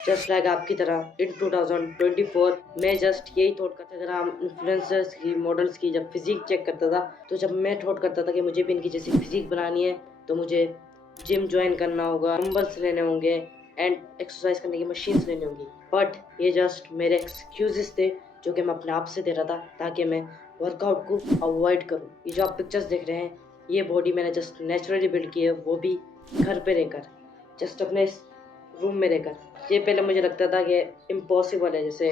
Just like आपकी तरह इन 2024 मैं जस्ट यही थॉट करता था। अगर हम इन्फ्लुएंसर्स की मॉडल्स की जब फिजिक चेक करता था, तो जब मैं थॉट करता था कि मुझे भी इनकी जैसी फिजिक बनानी है, तो मुझे जिम ज्वाइन करना होगा, डंबल्स लेने होंगे एंड एक्सरसाइज करने की मशीन्स लेनी होंगी। बट ये जस्ट मेरे एक्सक्यूजेस थे जो कि मैं अपने आप से दे रहा था ताकि मैं वर्कआउट को अवॉइड करूँ। ये जो आप पिक्चर्स देख रहे हैं, ये बॉडी मैंने जस्ट नेचुरली बिल्ड की है, वो भी घर पे रहकर, जस्ट अपने रूम में रहकर। ये पहले मुझे लगता था कि इम्पॉसिबल है जैसे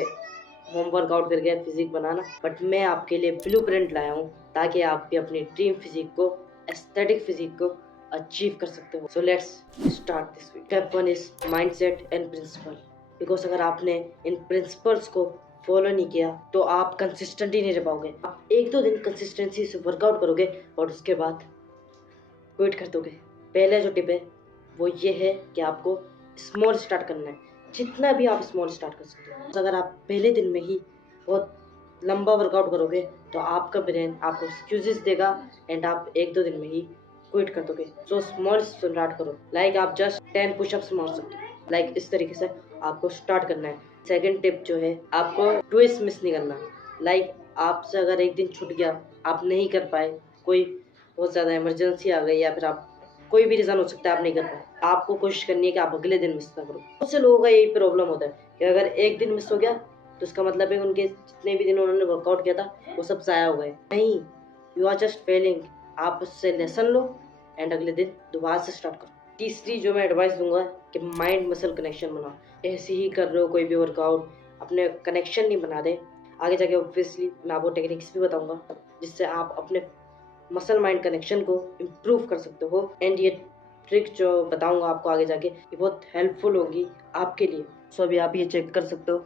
होम वर्कआउट करके फिजिक बनाना, बट मैं आपके लिए ब्लूप्रिंट लाया हूँ ताकि आप भी अपनी ड्रीम फिजिक को, एस्थेटिक फिजिक को अचीव कर सकते हो। So let's start this week. Step 1 is mindset and principle. Because अगर आपने इन प्रिंसिपल्स को फॉलो नहीं किया तो आप कंसिस्टेंट ही नहीं रह पाओगे। आप एक दो दिन कंसिस्टेंसी से वर्कआउट करोगे और उसके बाद क्विट कर दोगे। पहला जो टिप है वो ये है कि आपको स्मॉल स्टार्ट करना है। जितना भी आप स्मॉल स्टार्ट कर सकते हो। अगर आप पहले दिन में ही बहुत लंबा वर्कआउट करोगे तो आपका ब्रेन आपको एक्सक्यूजेस देगा एंड आप एक दो दिन में ही क्विट कर दोगे। सो स्मॉल स्टार्ट करो। लाइक आप जस्ट 10 पुशअप्स मार सकते हो। लाइक इस तरीके से आपको स्टार्ट करना है। सेकेंड टिप जो है, आपको ट्विस्ट मिस नहीं करना। लाइक आपसे अगर एक दिन छूट गया, आप नहीं कर पाए, कोई बहुत ज़्यादा इमरजेंसी आ गई या फिर आप कोई भी रीज़न हो सकता है आप नहीं कर पाए, आपको कोशिश करनी है कि आप अगले दिन मिस ना करो। बहुत से लोगों का यही प्रॉब्लम होता है कि अगर एक दिन मिस हो गया तो इसका मतलब है उनके जितने भी दिन उन्होंने वर्कआउट किया था वो सब ज़ाया हो गए। नहीं, यू आर जस्ट फेलिंग। आप उससे लेसन लो एंड अगले दिन दोबारा से स्टार्ट करो। तीसरी जो मैं एडवाइस दूंगा कि माइंड मसल कनेक्शन बनाओ। ऐसे ही कर रहे हो कोई भी वर्कआउट, अपने कनेक्शन नहीं बना दे। आगे जाके ऑब्वियसली मैं आपको टेक्निक्स भी बताऊंगा जिससे आप अपने मसल माइंड कनेक्शन को इम्प्रूव कर सकते हो। एंड ये ट्रिक जो बताऊंगा आपको आगे जाके, ये बहुत हेल्पफुल होगी आपके लिए। सो अभी आप ये चेक कर सकते हो,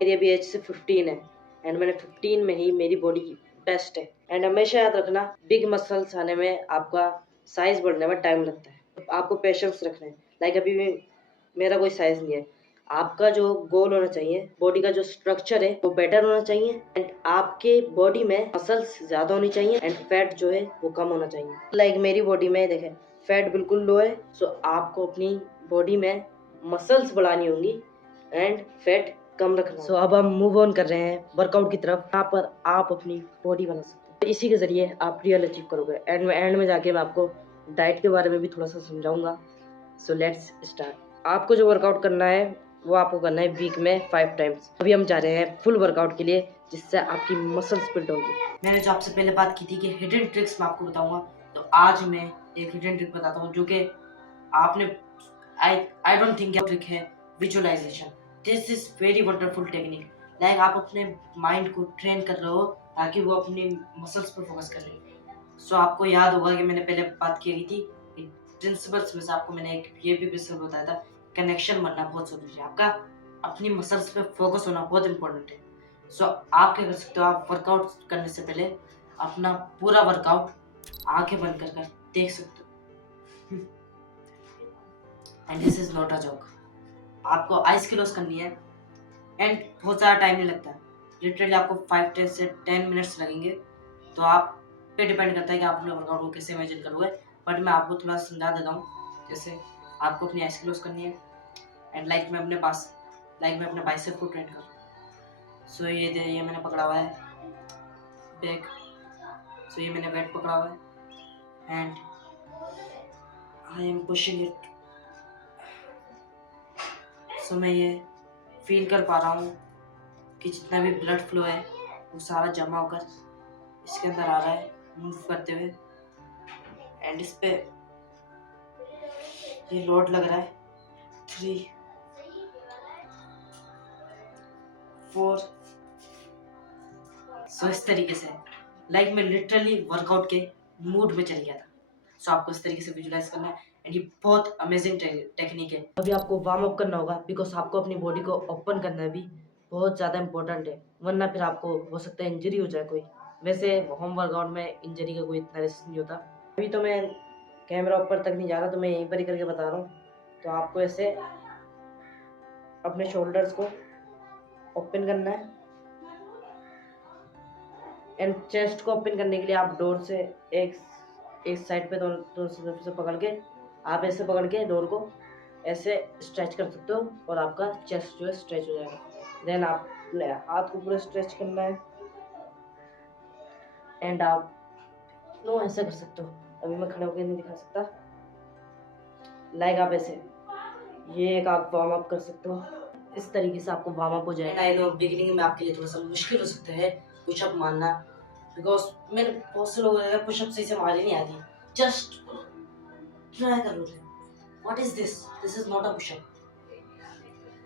मेरी अभी एज से 15 है एंड मैंने 15 में ही मेरी बॉडी बेस्ट है। एंड हमेशा याद रखना, बिग मसल्स आने में आपका साइज बढ़ने में टाइम लगता है। आपको पेशेंस रखना है। लाइक अभी मेरा कोई साइज नहीं है। आपका जो गोल होना चाहिए, बॉडी का जो स्ट्रक्चर है वो बेटर होना चाहिए एंड आपके बॉडी में मसल्स ज्यादा होनी चाहिए एंड फैट जो है वो कम होना चाहिए। लाइक मेरी बॉडी में देखें, फैट बिल्कुल लो है। सो आपको अपनी बॉडी में मसल्स बढ़ानी होंगी एंड फैट कम रखना। सो अब हम मूव ऑन कर रहे हैं वर्कआउट की तरफ। यहाँ पर आप अपनी बॉडी बना सकते हो। तो इसी के जरिए आप रियल अचीव करोगे। एंड में जाके मैं आपको डाइट के बारे में भी थोड़ा सा समझाऊंगा। सो लेट्स स्टार्ट। आपको जो वर्कआउट करना है वो आपको करना है वीक में 5 टाइम्स। अभी हम जा रहे हैं फुल वर्कआउट के लिए जिससे आपकी मसल्स बिल्ड होंगी। मैंने जो आपसे पहले बात की थी कि हिडन ट्रिक्स मैं आपको बताऊंगा, तो आज मैं एक हिडन ट्रिक बताता हूँ जो कि आपने आई डोंट थिंक ट्रिक है, visualisation. This is very wonderful technique. Like आप अपने माइंड को ट्रेन कर रहे हो ताकि वो अपनी मसल्स पर फोकस कर रहे हो। सो आपको याद होगा कि मैंने पहले बात की थी प्रिंसिपल्स में से, आपको मैंने एक ये भी प्रिंसिपल बताया था, कनेक्शन बनना बहुत जरूरी है। आपका अपनी मसल्स पे फोकस होना बहुत इंपॉर्टेंट है। सो आप क्या कर सकते हो, आप वर्कआउट करने से पहले अपना पूरा वर्कआउट आंखें बंद कर कर देख सकते हो। And this is not a joke. आपको आइस क्लोज करनी है एंड बहुत ज़्यादा टाइम नहीं लगता है। लिटरली आपको 5 से 10 मिनट्स लगेंगे। तो आप पे डिपेंड करता है कि आप अपने वर्कआउट को कैसे इमेजिन करोगे। बट मैं आपको थोड़ा समझा देता हूँ। जैसे आपको अपनी आइस क्लोज करनी है एंड लाइक मैं अपने बाइसेप को ट्रेन कर रहा हूँ। सो ये मैंने पकड़ा हुआ है बैक। सो ये मैंने बैक पकड़ा हुआ है and I am pushing it. So मैं ये फील कर पा रहा हूँ कि जितना भी ब्लड फ्लो है वो सारा जमा होकर इसके अंदर आ रहा है मूव करते हुए। एंड इस पे ये लोड लग रहा है 3 4। सो इस तरीके से लाइक मैं लिटरली वर्कआउट के मूड में चल गया था। सो आपको इस तरीके से विजुलाइज करना है एंड ये बहुत अमेजिंग टेक्निक है। अभी आपको वार्म अप करना होगा बिकॉज आपको अपनी बॉडी को ओपन करना भी बहुत ज़्यादा इंपॉर्टेंट है, वरना फिर आपको हो सकता है इंजरी हो जाए कोई। वैसे होम वर्कआउट में इंजरी का कोई इतना रिस्क नहीं होता। अभी तो मैं कैमरा ऊपर तक नहीं जा रहा, तो मैं यहीं पर ही करके बता रहा हूँ। तो आपको ऐसे अपने शोल्डर्स को ओपन करना है एंड चेस्ट को ओपन करने के लिए आप डोर से एक साइड पे दोनों तरफ से पकड़ के, आप ऐसे पकड़ के डोर को ऐसे स्ट्रेच कर सकते हो और आपका चेस्ट जो है स्ट्रेच हो जाएगा। देन आप अपने हाथ को पूरा स्ट्रेच करना है एंड आप नो ऐसा कर सकते हो। अभी मैं खड़े होकर नहीं दिखा सकता, लाइक आप ऐसे ये एक आप वार्म अप कर सकते हो। इस तरीके से आपको वार्म अप हो जाएगा। आई नो बिगिनिंग में आपके लिए थोड़ा सा मुश्किल हो सकता है पुशअप मारना, बिकॉज मैंने बहुत से लोगों ने पुशअप सही से मारी नहीं आती। जस्ट ट्राई कर लो। What is this? This is not a push-up.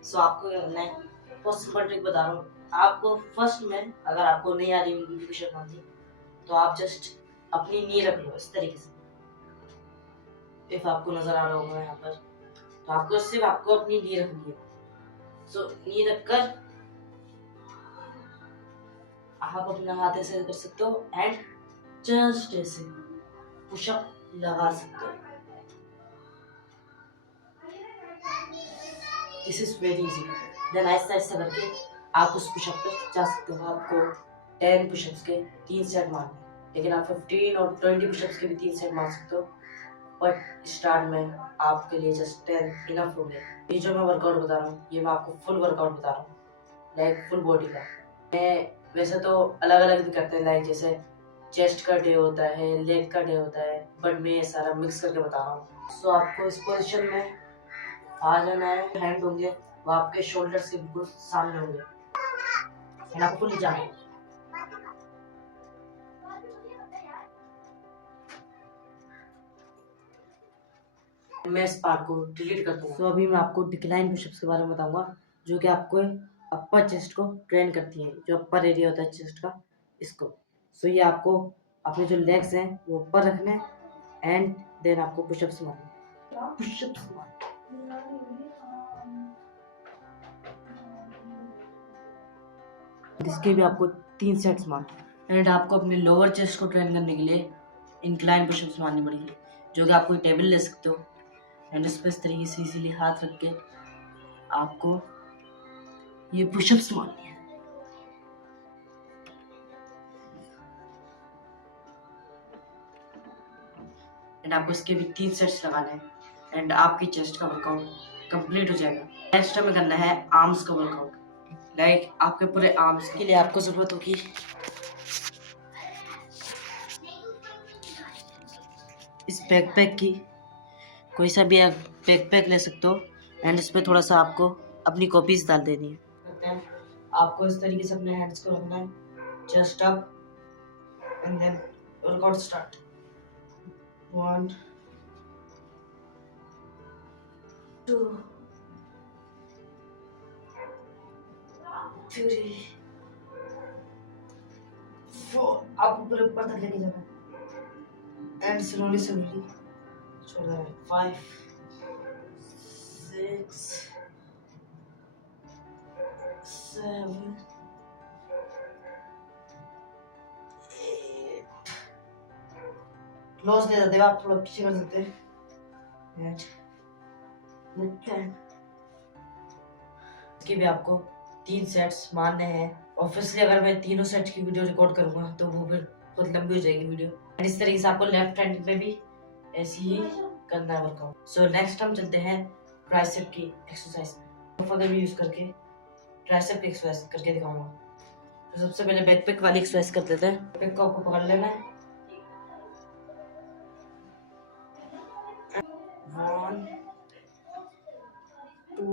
So आपको क्या करना है, बहुत सिंपल ट्रिक बता रहा हूँ आपको। फर्स्ट में अगर आपको नहीं आ रही पुशअप मारनी तो आप जस्ट अपनी नी रख लो इस तरीके से। इफ आपको नजर आ रहा होगा यहाँ पर, तो आपको सिर्फ आपको अपनी नी रखनी है। सो नी रखकर आप अपना हाथ ऐसे कर सकते हो एंड जस्ट ऐसे पुशअप लगा सकते हो। This is very easy. Then ऐसा ऐसा करके आप उस पुशअप पर जा सकते हो। आपको 10 पुशअप्स के 3 सेट मारने, लेकिन आप 15 और 20 पुशअप्स के भी 3 सेट मार सकते हो। बट स्टार्ट में आपके लिए जस्ट 10 इनफ हो गया। ये जो मैं वर्कआउट बता रहा हूँ ये मैं आपको फुल वर्कआउट बता रहा हूँ, लाइक फुल बॉडी का। मैं वैसे तो अलग अलग भी करते हैं, लाइक जैसे चेस्ट का डे होता है, लेग का डे होता है, बट मैं ये सारा मिक्स करके बता रहा हूँ। सो आपको इस पोजिशन में आ जाना है। हैंड होंगे वो आपके शोल्डर्स के बिल्कुल सामने होंगे एंड आपको फुल जाना है। मैं इस पार्ट को डिलीट कर दूंगा। तो अभी मैं आपको डिक्लाइन पुशअप्स के बारे में बताऊंगा, जो कि आपको अपर चेस्ट को ट्रेन करती है, जो अपर एरिया होता है चेस्ट का, इसको। सो ये आपको अपने जो लेग्स हैं वो ऊपर रखने एंड देन आपको पुशअप्स मारने। पुशअप्स मारने इसके भी आपको 3 सेट्स मारने एंड आपको अपने लोअर चेस्ट को ट्रेन करने के लिए इंक्लाइन पुशअप्स मारनी पड़ेगी, जो कि आप कोई टेबल ले सकते हो एंड इस पर इस तरीके से इसीलिए हाथ रख के आपको ये पुशअप्स मारनी है। एंड आपको इसके भी 3 सेट्स लगाने हैं एंड आपकी चेस्ट का वर्कआउट कंप्लीट हो जाएगा। नेक्स्ट हमें करना है आर्म्स का वर्कआउट, लाइक आपके पूरे आर्म्स के लिए आपको जरूरत होगी इस बैकपैक की। कोई सा भी आप बैकपैक ले सकते हो एंड इस पर थोड़ा सा आपको अपनी कॉपीज डाल देनी है। आपको इस तरीके से अपने हैंड्स को रखना है, chest up and then workout start. 1 2 3 4। आपको पूरे ऊपर तक लेके जाना है एंड स्लोली स्लोली छोड़ देना है। 5 6 7 8। क्लोज दे देते आप थोड़ा पीछे कर सकते हैं। इसके भी आपको 3 सेट्स मारने हैं। ऑब्वियसली अगर मैं तीनों सेट की वीडियो रिकॉर्ड करूंगा तो वो फिर बहुत लंबी हो जाएगी वीडियो। एंड इस तरीके से आपको लेफ्ट हैंड में भी ऐसे ही करना है वर्कआउट। सो नेक्स्ट हम चलते हैं ट्राइसेप की एक्सरसाइज में। फगर भी यूज करके ट्राइसेप की एक्सरसाइज करके दिखाऊंगा। तो सबसे पहले बैकपैक वाली एक्सरसाइज कर लेते हैं। बैकपैक को आपको पकड़ लेना है। 1 2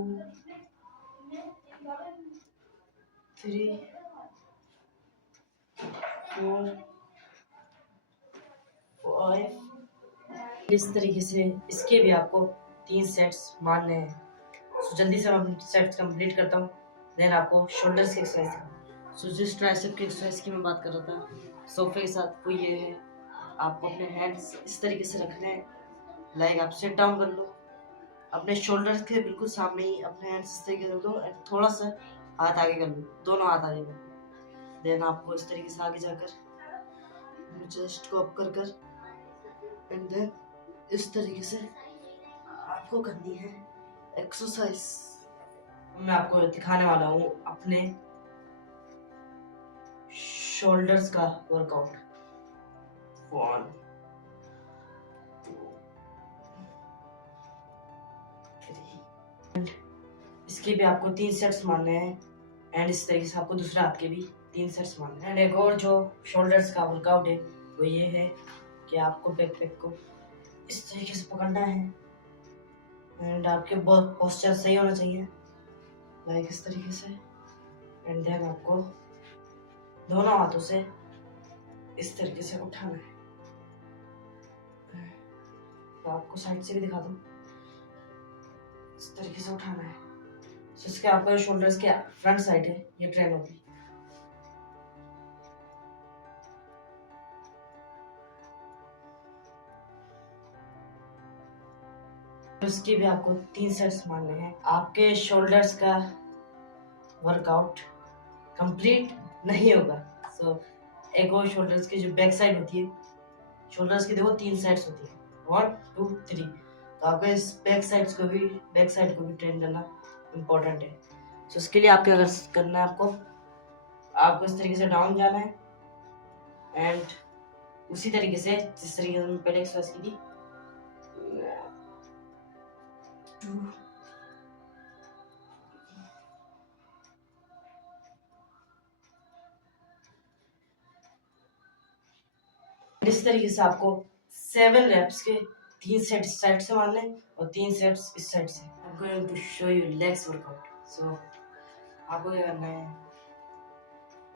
3 4 5। इस तरीके से इसके भी आपको 3 सेट्स मारने हैं। सो जल्दी से मैं सेट्स कंप्लीट करता हूँ, देन आपको शोल्डर्स की एक्सरसाइज। सो जिस ट्राइसेप की एक्सरसाइज की मैं बात कर रहा था सोफे के साथ, वो ये है। आपको अपने हैंड्स इस तरीके से रखने हैं, लाइक आप सिट डाउन कर लो, अपने शोल्डर्स के बिल्कुल सामने ही अपने हैंड्स इस तरीके से रख दो एंड थोड़ा सा हाथ आगे कर लो, दोनों हाथ आगे कर लो। देन आपको इस तरीके से आगे जाकर चेस्ट को अप कर कर एंड देन इस तरीके से आपको करनी है एक्सरसाइज। मैं आपको दिखाने वाला हूँ अपने शोल्डर्स का वर्कआउट। 1 2 3 इसके भी आपको 3 सेट्स मारने हैं एंड इस तरीके से आपको दूसरे हाथ के भी 3 सेट्स मारने हैं। एंड एक और जो शोल्डर्स का वर्कआउट है वो ये है कि आपको बैकपैक को इस तरीके से पकड़ना है एंड आपके पोस्चर सही होना चाहिए, लाइक इस तरीके से। एंड देन आपको दोनों हाथों से इस तरीके से उठाना है। तो आपको साइड से भी दिखा दूं, इस तरीके से उठाना है। तो इसके आपका शोल्डर्स के फ्रंट साइड है ये ट्रेन होगी। उसके भी आपको 3 सेट्स मारने हैं। आपके शोल्डर्स का वर्कआउट कंप्लीट नहीं होगा। सो एक और शोल्डर्स की जो बैक साइड होती है, शोल्डर्स की देखो 3 साइड्स होती है, 1 2 3। तो आपको इस बैक साइड को भी ट्रेन करना इम्पोर्टेंट है। सो इसके लिए आपको अगर करना है, आपको इस तरीके से डाउन जाना है एंड उसी तरीके से जिस तरीके से मैंने पहले एक्सरसाइज की थी, 2 इस तरीके से आपको 7 रेप्स के 3 सेट इस साइड से मारने और 3 सेट्स इस साइड से। I am going to show you legs workout. So आपको क्या करना है,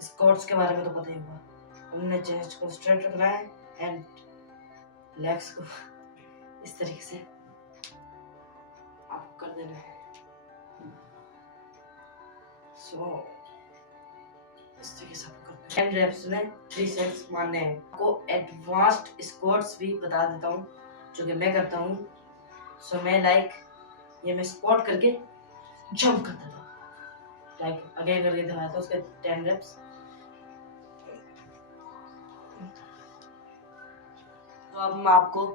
स्क्वाट्स के बारे में तो पता ही होगा। हमने चेस्ट को स्ट्रेट रखना है एंड लेग्स को इस तरीके से आपको कर देना है। सो इस तरीके से आपको करना है। 10 रेप्स में 3 सेट्स मारने हैं। आपको एडवांस्ड स्क्वाट्स भी बता देता हूँ जो कि मैं करता हूँ। सो मैं ये मैं स्क्वाट करके जंप करता था, अगेन करके दिखाया था उसके 10 रेप्स। तो अब मैं आपको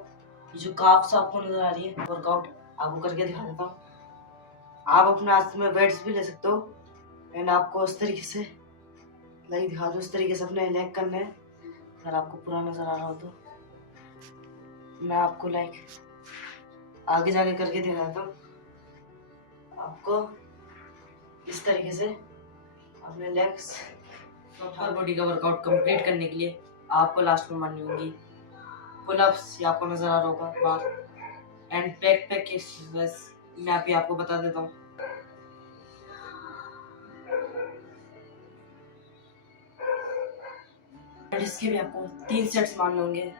ये जो काफ्स आपको नजर आ रही है वर्कआउट आपको करके दिखा देता हूँ। आप अपने हाथ में वेट्स भी ले सकते हो एंड आपको इस तरीके से दिखा दो, इस तरीके से अपने लेग करना है। अगर आपको पूरा नजर आ रहा हो तो मैं आपको आगे जाके करके दिखाता हूँ। आपको इस तरीके से अपने लेग्स अपर बॉडी का वर्कआउट कंप्लीट करने के लिए आपको लास्ट में मारनी होगी पुलअप्स, ये आपको नजर आ रहा होगा बार एंड बैकपैक की एक्सरसाइज मैं अभी आपको बता देता हूँ। इसके भी आपको 3 सेट्स मारने होंगे।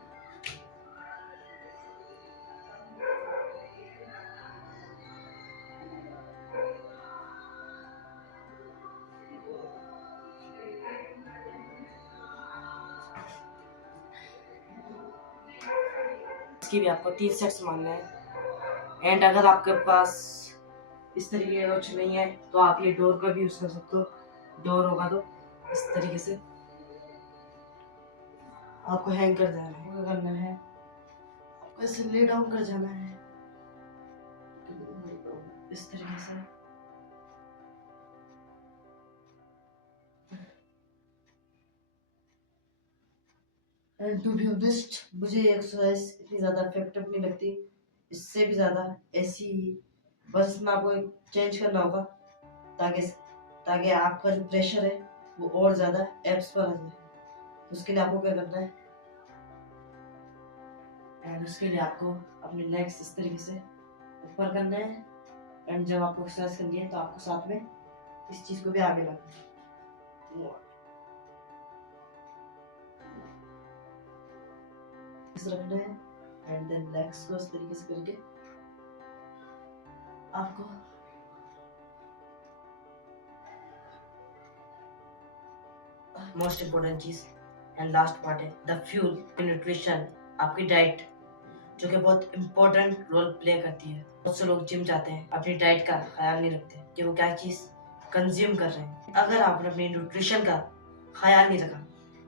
इसकी भी आपको 3 सेट्स मारने हैं एंड अगर आपके पास इस तरीके का कुछ नहीं है तो आप ये डोर का भी यूज कर सकते हो। डोर होगा तो इस तरीके से आपको हैंग कर देना है, करना है आपको ऐसे ले डाउन कर जाना है इस तरीके से। एंड टू बी ऑनेस्ट मुझे ये एक्सरसाइज इतनी ज़्यादा इफेक्टिव नहीं लगती, इससे भी ज़्यादा ऐसी ही, बस इसमें आपको चेंज करना होगा ताकि ताकि आपका जो प्रेशर है वो और ज़्यादा एब्स पर आ जाए। तो उसके लिए आपको क्या करना है, एंड उसके लिए आपको अपने लेग्स इस तरीके से ऊपर करना है एंड जब आपको एक्सरसाइज करनी है तो आपको साथ में इस चीज़ को भी आगे लाना है। रखना है एंड देन लेग्स को इस तरीके से करके आपको मोस्ट इम्पोर्टेंट चीज एंड लास्ट पार्ट है द फ्यूल, न्यूट्रिशन, आपकी डाइट जो कि बहुत इम्पोर्टेंट रोल प्ले करती है। बहुत से लोग जिम जाते हैं अपनी डाइट का ख्याल नहीं रखते कि वो क्या चीज कंज्यूम कर रहे हैं। अगर आपने अपनी न्यूट्रिशन का ख्याल नहीं रखा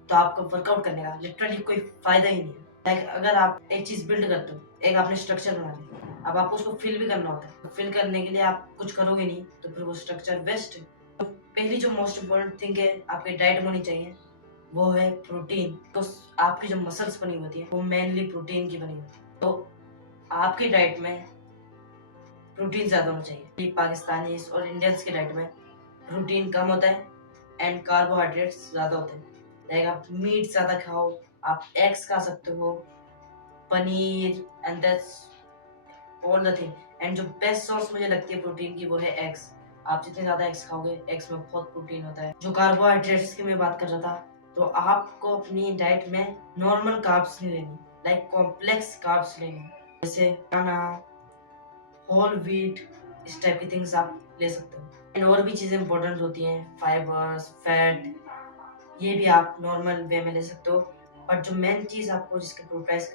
तो आपको वर्कआउट करने का लिटरली कोई फायदा ही नहीं है। अगर आप एक चीज बिल्ड करते हो, एक आपने स्ट्रक्चर बना लिया, अब आपको उसको फिल भी करना होता है, तो फिल करने के लिए आप कुछ करोगे नहीं तो फिर वो स्ट्रक्चर वेस्ट है। तो पहली जो मोस्ट इम्पोर्टेंट थिंग है आपकी डाइट में होनी चाहिए वो है प्रोटीन। तो आपकी जो मसल्स बनी होती है वो मेनली प्रोटीन की बनी होती है। तो आपकी डाइट में प्रोटीन ज़्यादा होना चाहिए। पाकिस्तानी और इंडियंस की डाइट में प्रोटीन कम होता है एंड कार्बोहाइड्रेट्स ज़्यादा होते हैं। लाइक आप मीट ज़्यादा खाओ, आप एग्स खा सकते हो, paneer and that's all the thing. And जो बेस्ट सोर्स मुझे लगती है प्रोटीन की वो है एग्स। आप जितने ज़्यादा एग्स खाओगे, एग्स में बहुत प्रोटीन होता है। जो कार्बोहाइड्रेट्स की मैं बात कर रहा था, तो आपको अपनी डाइट में नॉर्मल कार्ब्स नहीं लेनी, लाइक कॉम्प्लेक्स कार्ब्स लेनी, जैसे खाना, होल व्हीट, इस टाइप की थिंग्स आप ले सकते हो। एंड और भी चीज़ें इंपॉर्टेंट होती हैं, फाइबर्स, फैट, ये भी आप नॉर्मल वे में ले सकते हो। बट जो मेन चीज़ आपको जिसके प्रोटेस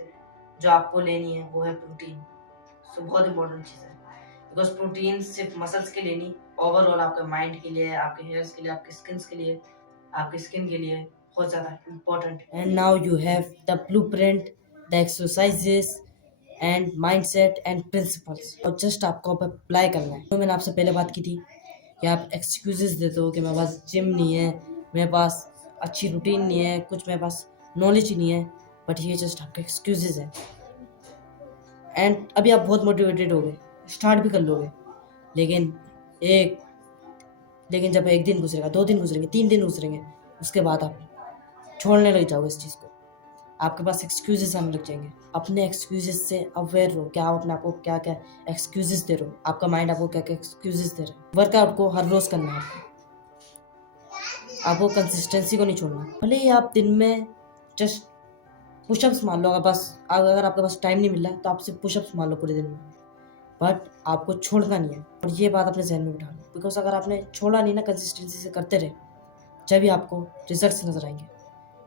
जो आपको लेनी है वो है प्रोटीन। सो बहुत इंपॉर्टेंट चीज़ है, बिकॉज प्रोटीन सिर्फ मसल्स के लिए नहीं, ओवरऑल आपके माइंड के लिए, आपके हेयर्स के लिए, आपके स्किन के लिए बहुत ज़्यादा important. And now you have the blueprint, the exercises and mindset and principles, और जस्ट आपको अब अप्लाई करना है। तो मैंने आपसे पहले बात की थी कि आप एक्सक्यूजेस देते हो कि मेरे पास जिम नहीं है, मेरे पास अच्छी रूटीन नहीं है, कुछ मेरे पास नॉलेज ही नहीं है, बट ये जस्ट आपके एक्सक्यूजेस हैं। एंड अभी आप बहुत मोटिवेटेड हो गए, स्टार्ट भी कर लोगे, लेकिन जब एक दिन गुजरेगा, 2 दिन गुजरेंगे, 3 दिन गुजरेंगे, उसके बाद आप छोड़ने लग जाओगे इस चीज़ को। आपके पास एक्सक्यूजेस आने लग जाएंगे। अपने एक्सक्यूजेस से अवेयर रहो, क्या आप अपने आपको क्या क्या एक्सक्यूजेस दे रहे हो, आपका माइंड आपको क्या क्या एक्सक्यूजेस दे रहा है। वर्कआउट को हर रोज़ करना है आपको कंसिस्टेंसी को नहीं छोड़ना। भले ही आप दिन में जस्ट पुशअप्स मार लो, अगर आपके पास टाइम नहीं मिल रहा है तो आप सिर्फ पुशअप्स मार लो पूरे दिन में, बट आपको छोड़ना नहीं है। और ये बात अपने जहन में बिठा लो, बिकॉज अगर आपने छोड़ा नहीं ना, कंसिस्टेंसी से करते रहे, जब भी आपको रिजल्ट्स नजर आएंगे,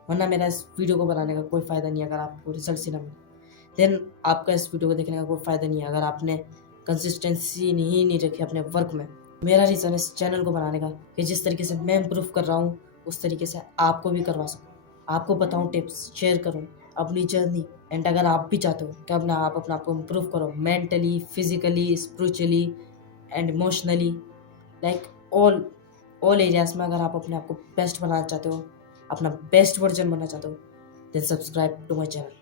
वरना मेरा इस वीडियो को बनाने का कोई फ़ायदा नहीं है अगर आपको रिजल्ट ही ना मिले। देन आपका इस वीडियो को देखने का कोई फ़ायदा नहीं है अगर आपने कंसिस्टेंसी नहीं रखी अपने वर्क में। मेरा रीज़न इस चैनल को बनाने का कि जिस तरीके से मैं इम्प्रूव कर रहा हूँ उस तरीके से आपको भी करवा सकूँ, आपको बताऊँ, टिप्स शेयर करूँ अपनी जर्नी। एंड अगर आप भी चाहते हो कि अपने आप को इम्प्रूव करो, mentally, physically, spiritually and emotionally, like all areas में, अगर आप अपने आप को बेस्ट बनाना चाहते हो, अपना बेस्ट वर्जन बनना चाहते हो, then subscribe to my channel.